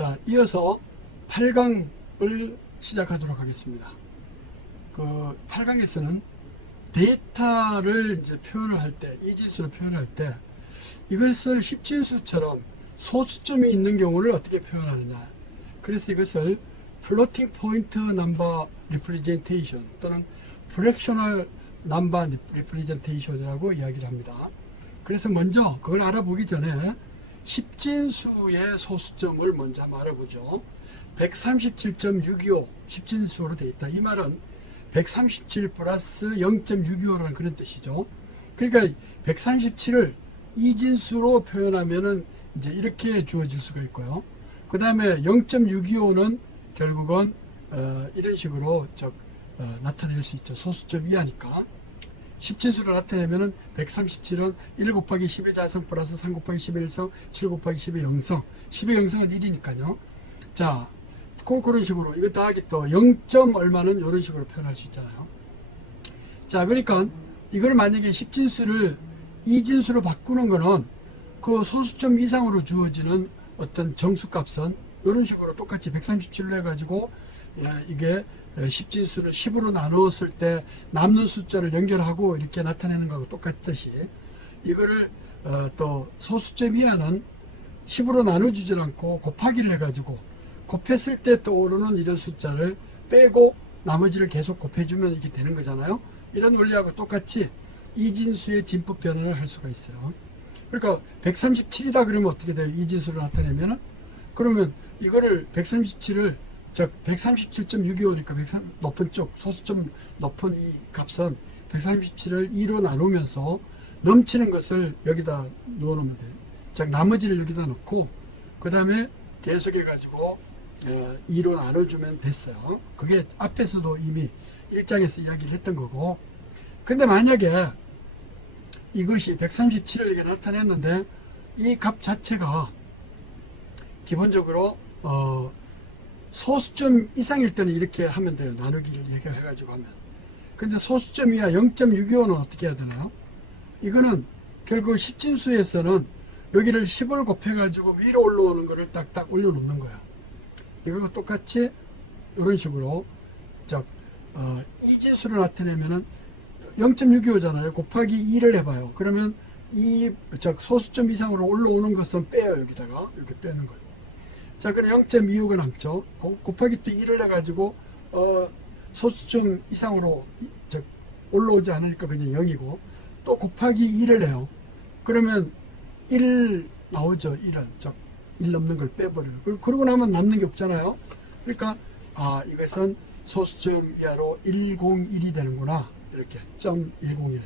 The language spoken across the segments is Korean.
자, 이어서 8강을 시작하도록 하겠습니다. 그 8강에서는 데이터를 이제 표현을 할 때, 이진수를 표현할 때 이것을 십진수처럼 소수점이 있는 경우를 어떻게 표현하느냐. 그래서 이것을 floating point number representation 또는 fractional number representation이라고 이야기를 합니다. 그래서 먼저 그걸 알아보기 전에 십진수의 소수점을 먼저 한번 알아보죠. 137.625 십진수로 되어 있다. 이 말은 137 플러스 0.625라는 그런 뜻이죠. 그러니까 137을 이진수로 표현하면은 이제 이렇게 주어질 수가 있고요. 그 다음에 0.625는 결국은 이런 식으로 나타낼 수 있죠. 소수점 이하니까. 십진수를 나타내면은 137은 1 곱하기 10의 자성 플러스 3 곱하기 10의 1성, 7 곱하기 10의 0성. 10의 0성은 1이니까요. 자, 그런 식으로 이거 더하기 또 0점 얼마는 이런 식으로 표현할 수 있잖아요. 자, 그러니까 이걸 만약에 십진수를 이진수로 바꾸는 거는 그 소수점 이상으로 주어지는 어떤 정수값은 이런 식으로 똑같이 137로 해가지고 이게 십진수를 10으로 나누었을 때 남는 숫자를 연결하고 이렇게 나타내는 거하고 똑같듯이 이거를 또 소수점 이하는 10으로 나눠주질 않고 곱하기를 해가지고 곱했을 때 떠오르는 이런 숫자를 빼고 나머지를 계속 곱해주면 이렇게 되는 거잖아요. 이런 원리하고 똑같이 이진수의 진법 변환을 할 수가 있어요. 그러니까 137이다 그러면 어떻게 돼요? 이진수를 나타내면은 그러면 이거를 137을 즉 137.625니까 높은 쪽 소수점 높은 이 값은 137을 2로 나누면서 넘치는 것을 여기다 넣어 놓으면 돼요. 즉 나머지를 여기다 넣고 그 다음에 계속해 가지고 2로 나눠주면 됐어요. 그게 앞에서도 이미 1장에서 이야기를 했던 거고. 근데 만약에 이것이 137을 이렇게 나타냈는데 이 값 자체가 기본적으로 소수점 이상일 때는 이렇게 하면 돼요. 나누기를 해가지고 하면. 근데 소수점 이하 0.625는 어떻게 해야 되나요? 이거는 결국 십진수에서는 여기를 10을 곱해가지고 위로 올라오는 거를 딱딱 올려놓는 거야. 이거가 똑같이 이런 식으로 이진수를 나타내면은 0.625잖아요. 곱하기 2를 해봐요. 그러면 이 소수점 이상으로 올라오는 것은 빼요. 여기다가 이렇게 빼는 거예요. 자, 그럼 0.25가 남죠. 곱하기 또 2를 해가지고 소수점 이상으로 올라오지 않으니까 그냥 0이고 또 곱하기 2를 해요. 그러면 1 나오죠. 1은 1 넘는 걸 빼버려요. 그러고 나면 남는 게 없잖아요. 그러니까 이것은 소수점 이하로 101이 되는구나. 이렇게 101.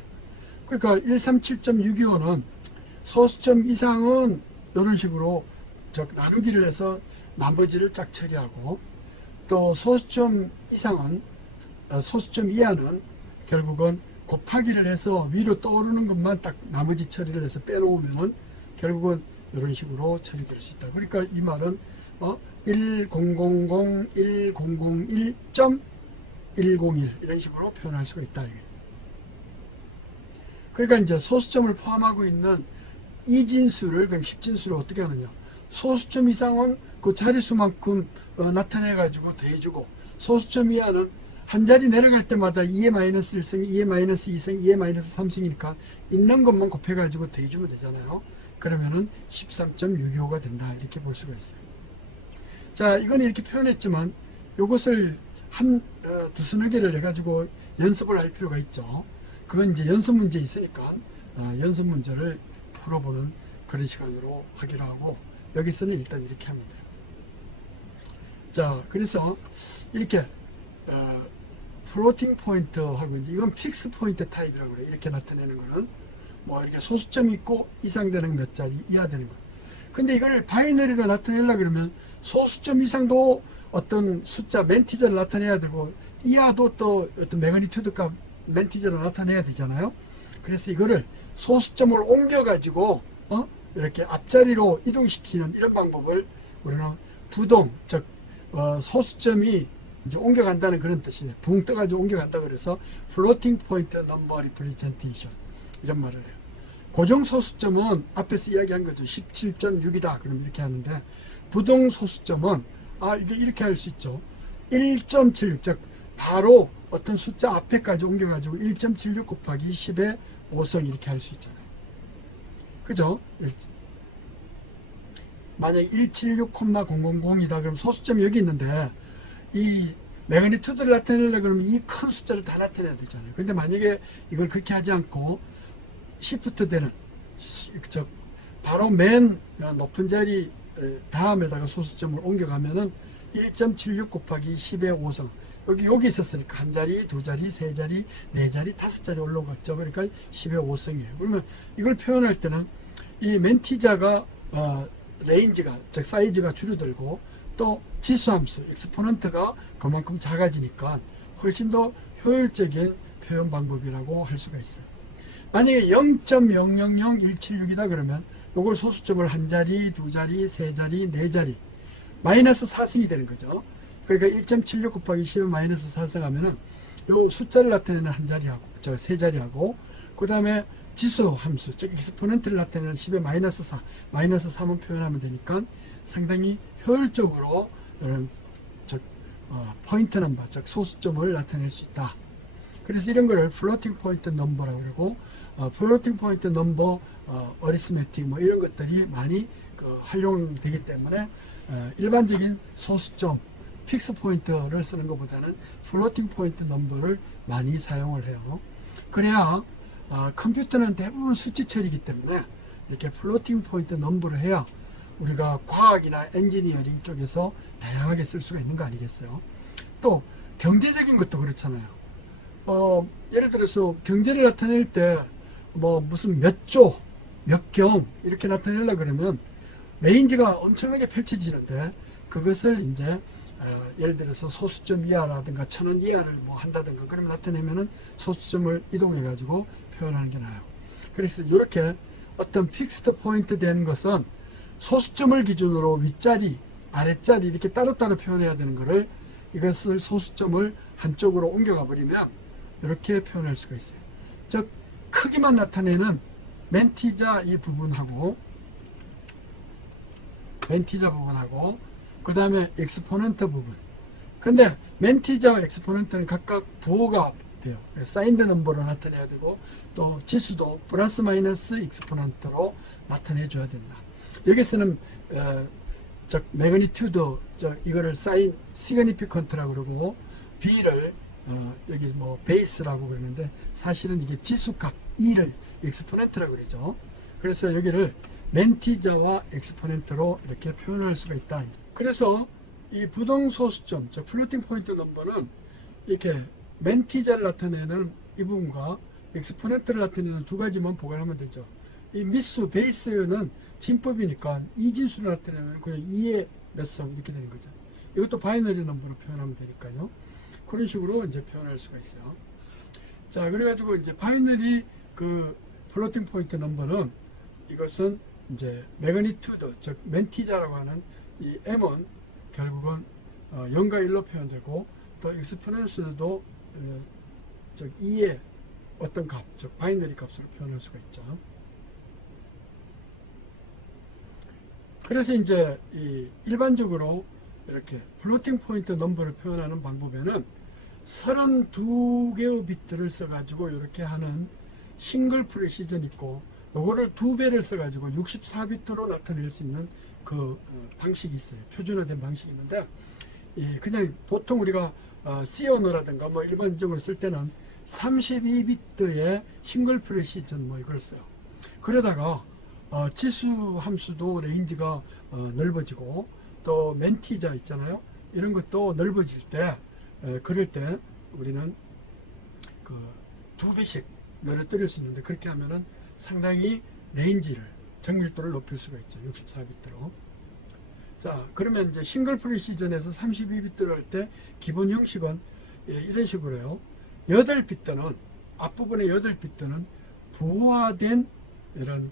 그러니까 137.625는 소수점 이상은 이런 식으로 나누기를 해서 나머지를 짝 처리하고 또 소수점 이상은 소수점 이하는 결국은 곱하기를 해서 위로 떠오르는 것만 딱 나머지 처리를 해서 빼놓으면은 결국은 이런 식으로 처리될 수 있다. 그러니까 이 말은 1001.101 이런 식으로 표현할 수가 있다. 그러니까 이제 소수점을 포함하고 있는 이진수를 그럼 십진수를 어떻게 하느냐? 소수점 이상은 그 자릿수만큼 나타내가지고 더해주고 소수점 이하는 한 자리 내려갈 때마다 2의 마이너스 1승, 2의 마이너스 2승, 2의 마이너스 3승이니까 있는 것만 곱해가지고 더해주면 되잖아요. 그러면은 13.625가 된다. 이렇게 볼 수가 있어요. 자, 이건 이렇게 표현했지만 이것을 두서너 개를 해가지고 연습을 할 필요가 있죠. 그건 이제 연습 문제 있으니까 연습 문제를 풀어보는 그런 시간으로 하기로 하고 여기서는 일단 이렇게 하면 돼요. 자, 그래서 이렇게 플로팅 포인트 하고 이건 픽스 포인트 타입이라고 그래요. 이렇게 나타내는 거는 뭐 이렇게 소수점이 있고 이상 되는 몇 자리 이하 되는 거. 근데 이걸 바이너리로 나타내려고 그러면 소수점 이상도 어떤 숫자 맨티저를 나타내야 되고 이하도 또 어떤 매그니튜드 값 맨티저를 나타내야 되잖아요. 그래서 이거를 소수점을 옮겨 가지고 이렇게 앞자리로 이동시키는 이런 방법을 우리는 부동 소수점이 이제 옮겨간다는 그런 뜻이에요. 붕 떠가지고 옮겨간다 그래서 floating point number representation 이런 말을 해요. 고정 소수점은 앞에서 이야기한 거죠. 17.6이다. 그럼 이렇게 하는데 부동 소수점은 이게 이렇게 할 수 있죠. 1.76, 즉 바로 어떤 숫자 앞에까지 옮겨가지고 1.76 곱하기 10의 5성 이렇게 할 수 있잖아요. 그죠? 만약 176,000이다 그러면 소수점이 여기 있는데 이 매그니튜드를 나타내려고 그러면 이 큰 숫자를 다 나타내야 되잖아요. 근데 만약에 이걸 그렇게 하지 않고 시프트 되는 바로 맨 높은 자리 다음에다가 소수점을 옮겨가면은 1.76 곱하기 10의 5성 여기 있었으니까 한 자리, 두 자리, 세 자리, 네 자리, 다섯 자리 올라갔죠. 그러니까 10의 5성이에요. 그러면 이걸 표현할 때는 이 맨티자가 레인지가 즉 사이즈가 줄어들고 또 지수함수 익스포넌트가 그만큼 작아지니까 훨씬 더 효율적인 표현 방법이라고 할 수가 있어요. 만약에 0.000176이다 그러면 이걸 소수점을 한 자리, 두 자리, 세 자리, 네 자리 마이너스 4승이 되는 거죠. 그러니까 1.76 곱하기 10은 마이너스 4승 하면은 요 숫자를 나타내는 한 자리하고 세 자리하고 그 다음에 지수 함수 즉 익스포넨트를 나타내는 10의 마이너스 4 마이너스 3을 표현하면 되니까 상당히 효율적으로 포인트 넘버 즉 소수점을 나타낼 수 있다. 그래서 이런 거를 플로팅 포인트 넘버라고 그러고 플로팅 포인트 넘버 어리스메틱 뭐 이런 것들이 많이 활용되기 때문에 일반적인 소수점 픽스 포인트를 쓰는 것보다는 플로팅 포인트 넘버를 많이 사용을 해요. 그래야 컴퓨터는 대부분 수치 처리이기 때문에 이렇게 플로팅 포인트 넘버를 해야 우리가 과학이나 엔지니어링 쪽에서 다양하게 쓸 수가 있는 거 아니겠어요? 또 경제적인 것도 그렇잖아요. 예를 들어서 경제를 나타낼 때 뭐 무슨 몇 조, 몇 경 이렇게 나타내려고 그러면 레인지가 엄청나게 펼쳐지는데 그것을 이제 예를 들어서 소수점 이하라든가 1000원 이하를 뭐 한다든가 그러면 나타내면은 소수점을 이동해 가지고 표현하는 게 나아요. 그래서 이렇게 어떤 픽스드 포인트 된 것은 소수점을 기준으로 윗자리, 아랫자리 이렇게 따로따로 표현해야 되는 거를 이것을 소수점을 한쪽으로 옮겨가 버리면 이렇게 표현할 수가 있어요. 즉 크기만 나타내는 맨티자 이 부분하고 그 다음에 엑스포넌트 부분. 근데 맨티자와 엑스포넌트는 각각 부호가 돼요. 사인드 넘버로 나타내야 되고 또 지수도 플러스 마이너스 엑스포넌트로 나타내 줘야 된다. 여기서는 매그니튜드 이거를 사인 시그니피컨트라고 그러고 B를 여기 뭐 베이스라고 그러는데 사실은 이게 지수값 E를 엑스포넨트라고 그러죠. 그래서 여기를 맨티자와 엑스포넨트로 이렇게 표현할 수가 있다. 그래서 이 부동 소수점, 플로팅 포인트 넘버는 이렇게 맨티자를 나타내는 이 부분과 엑스포넨트를 나타내는 두 가지만 보관하면 되죠. 이 미수 베이스는 진법이니까 이 진수를 나타내면 그냥 2의 몇 성 이렇게 되는 거죠. 이것도 바이너리 넘버로 표현하면 되니까요. 그런 식으로 이제 표현할 수가 있어요. 자, 그래가지고 이제 바이너리 플로팅 포인트 넘버는 이것은 이제 매그니튜드 즉 맨티자라고 하는 이 m은 결국은 0과 1로 표현되고 또 익스포넨스도 즉 2의 어떤 값, 즉 바이너리 값으로 표현할 수가 있죠. 그래서 이제 일반적으로 이렇게 플로팅 포인트 넘버를 표현하는 방법에는 32개의 비트를 써가지고 이렇게 하는 싱글 프리시전이 있고 요거를 2배를 써가지고 64비트로 나타낼 수 있는 방식이 있어요. 표준화된 방식이 있는데 그냥 보통 우리가 C 언어라든가 뭐 일반적으로 쓸 때는 32비트의 싱글 프리시전 뭐 이걸 써요. 그러다가 지수 함수도 레인지가 넓어지고 또 맨티자 있잖아요. 이런 것도 넓어질 때 그럴 때 우리는 2배씩 늘어뜨릴 수 있는데 그렇게 하면은 상당히 레인지를 정밀도를 높일 수가 있죠. 64비트로. 자, 그러면 이제 싱글 프리시전에서 32비트를 할 때 기본 형식은 이런 식으로 해요. 8비트는 앞부분의 8비트는 부호화된 이런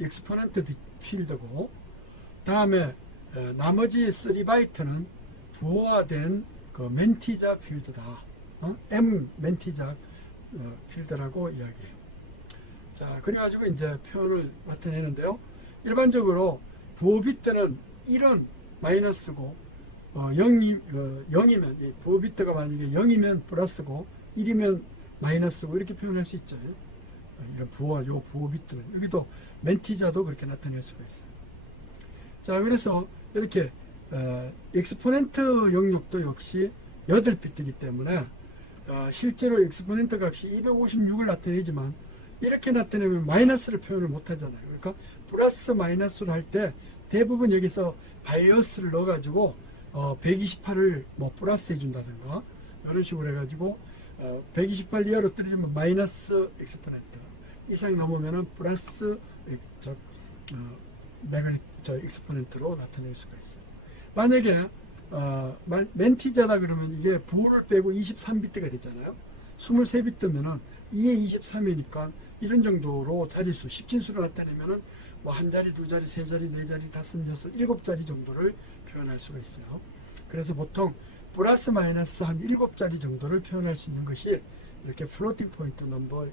익스포넌트 필드고 다음에 나머지 3바이트는 부호화된 맨티자 필드다. M 맨티자 필드라고 이야기해요. 자, 그래가지고 이제 표현을 나타내는데요. 일반적으로 부호 비트는 1은 마이너스고 0이면 부호 비트가 만약에 0이면 플러스고 1이면 마이너스고 이렇게 표현할 수 있죠. 이런 요 부호 비트는 여기도 멘티자도 그렇게 나타낼 수가 있어요. 자, 그래서 이렇게 엑스포넨트 영역도 역시 8비트이기 때문에 실제로 엑스포넨트 값이 256을 나타내지만 이렇게 나타내면 마이너스를 표현을 못 하잖아요. 그러니까 플러스 마이너스를 할 때 대부분 여기서 바이어스를 넣어가지고 128을 뭐 플러스 해준다든가 이런 식으로 해가지고 128 이하로 떨어지면 마이너스 엑스포넨트 이상 넘으면은 플러스 엑스포넨트로 나타낼 수가 있어요. 만약에 멘티자다 그러면 이게 부호를 빼고 23비트가 되잖아요. 23비트면은 2에 23이니까 이런 정도로 자릿수 10진수를 나타내면은 뭐 한 자리, 두 자리, 세 자리, 네 자리, 다섯, 여섯, 일곱 자리 정도를 표현할 수가 있어요. 그래서 보통 플러스 마이너스 한 7자리 정도를 표현할 수 있는 것이 이렇게 플로팅 포인트 넘버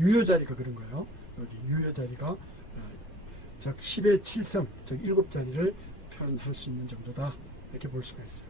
유효 자리가 그런 거예요. 여기 유효 자리가 즉 10의 7성, 즉 7자리를 표현할 수 있는 정도다. 이렇게 볼 수가 있어요.